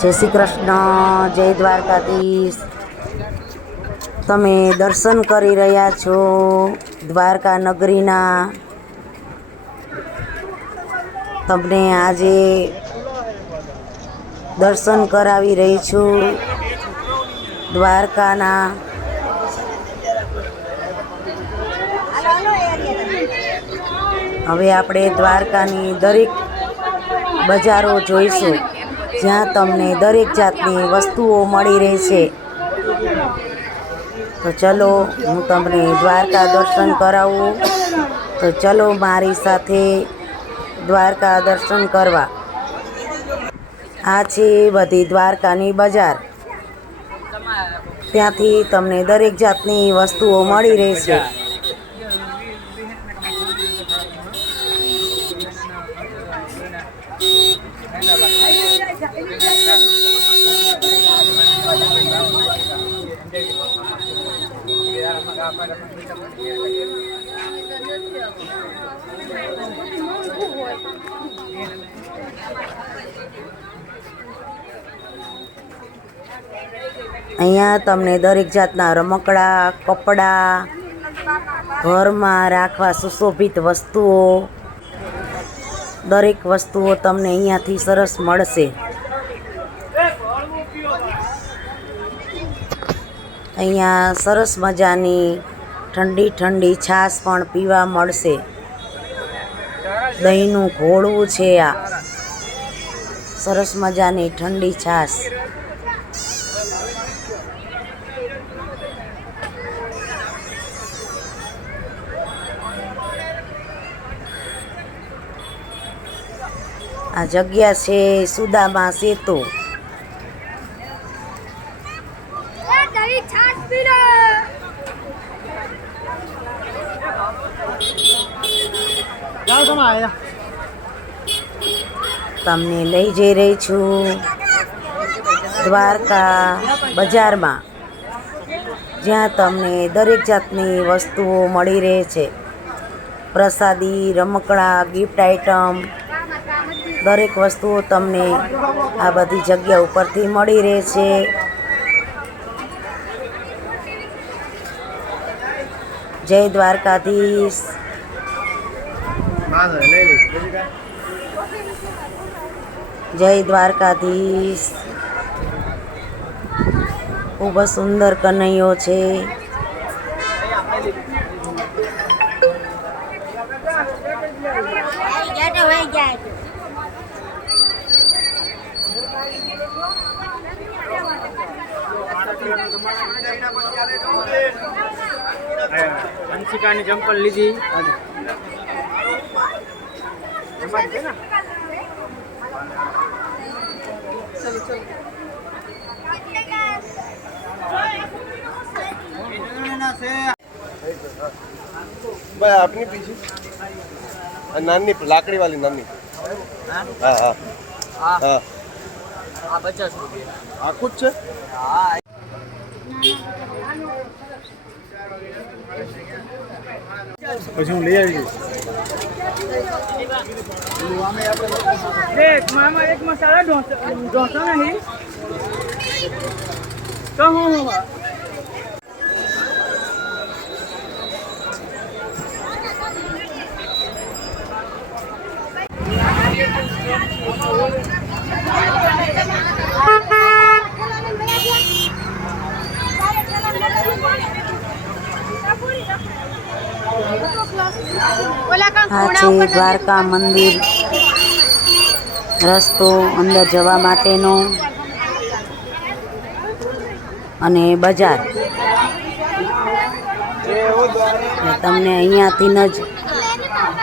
જય શ્રી કૃષ્ણ, જય દ્વારકાધીશ। તમે દર્શન કરી રહ્યા છો દ્વારકા નગરીના। તમને આજે દર્શન કરાવી રહી છું દ્વારકાના। હવે આપણે દ્વારકાની દરેક બજારો જોઈશું, જ્યાં તમને દરેક જાતની વસ્તુઓ મળી રહેશે। તો ચલો હું તમને દ્વારકા દર્શન કરાવું। તો ચલો મારી સાથે દ્વારકા દર્શન કરવા। આ છે બધી દ્વારકાની બજાર, ત્યાંથી તમને દરેક જાતની વસ્તુઓ મળી રહેશે। અહીંયા તમને દરેક જાતના રમકડા, કપડાં, ઘરમાં રાખવા સુશોભિત વસ્તુઓ, દરેક વસ્તુઓ તમને અહીંયાથી સરસ મળશે। અહીંયા સરસ મજાની ઠંડી ઠંડી છાશ પણ પીવા મળશે। દહીંનું ઘોળવું છે આ, સરસ મજાની ઠંડી છાશ। આ જગ્યા છે સુદામા સેતુ। તમને લઈ જઈ રહી છું દ્વારકા બજારમાં, જ્યાં તમને દરેક જાતની વસ્તુઓ મળી રહે છે। પ્રસાદી, રમકડા, ગિફ્ટ આઇટમ, દરેક વસ્તુઓ તમને આ બધી જગ્યા ઉપરથી મળી રહે છે। જય દ્વારકાધીશ। જય દ્વારકાધીશ। ખૂબ સુંદર કનૈયો છે। અંશિકાની ચંપલ લીધી। भाई अपनी पीछे नानी लाकड़ी वाली नानी। हाँ हाँ हाँ આ 50 રૂપિયા। आ कुछ है? પછી હું લઈ આવી દેખ મામા એક મસાલા ઢોસા નહીં તો હું આ છે દ્વારકા મંદિર, રસ્તો અંદર જવા માટેનો અને બજાર। તમને અહીંયાથી જ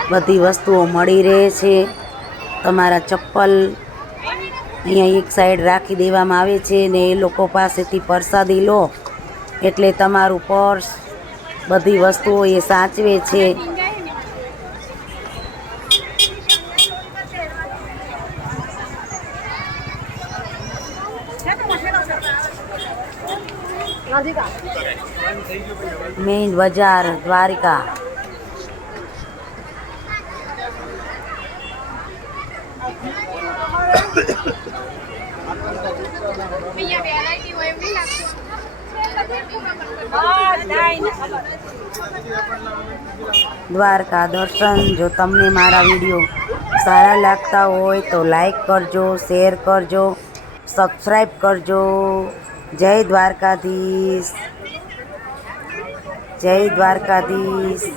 બધી વસ્તુઓ મળી રહે છે। તમારા ચપ્પલ અહીંયા એક સાઈડ રાખી દેવામાં આવે છે ને એ લોકો પાસેથી પ્રસાદી લો એટલે તમારું પર્સ, બધી વસ્તુઓ એ સાચવે છે। મેઇન બજાર દ્વારકા। દ્વારકા દર્શન. જો તમને મારા વિડીયો સારા લાગતા હોય તો લાઈક કરજો, શેર કરજો, સબસ્ક્રાઈબ કરજો. જય દ્વારકાધીશ, જય દ્વારકાધીશ.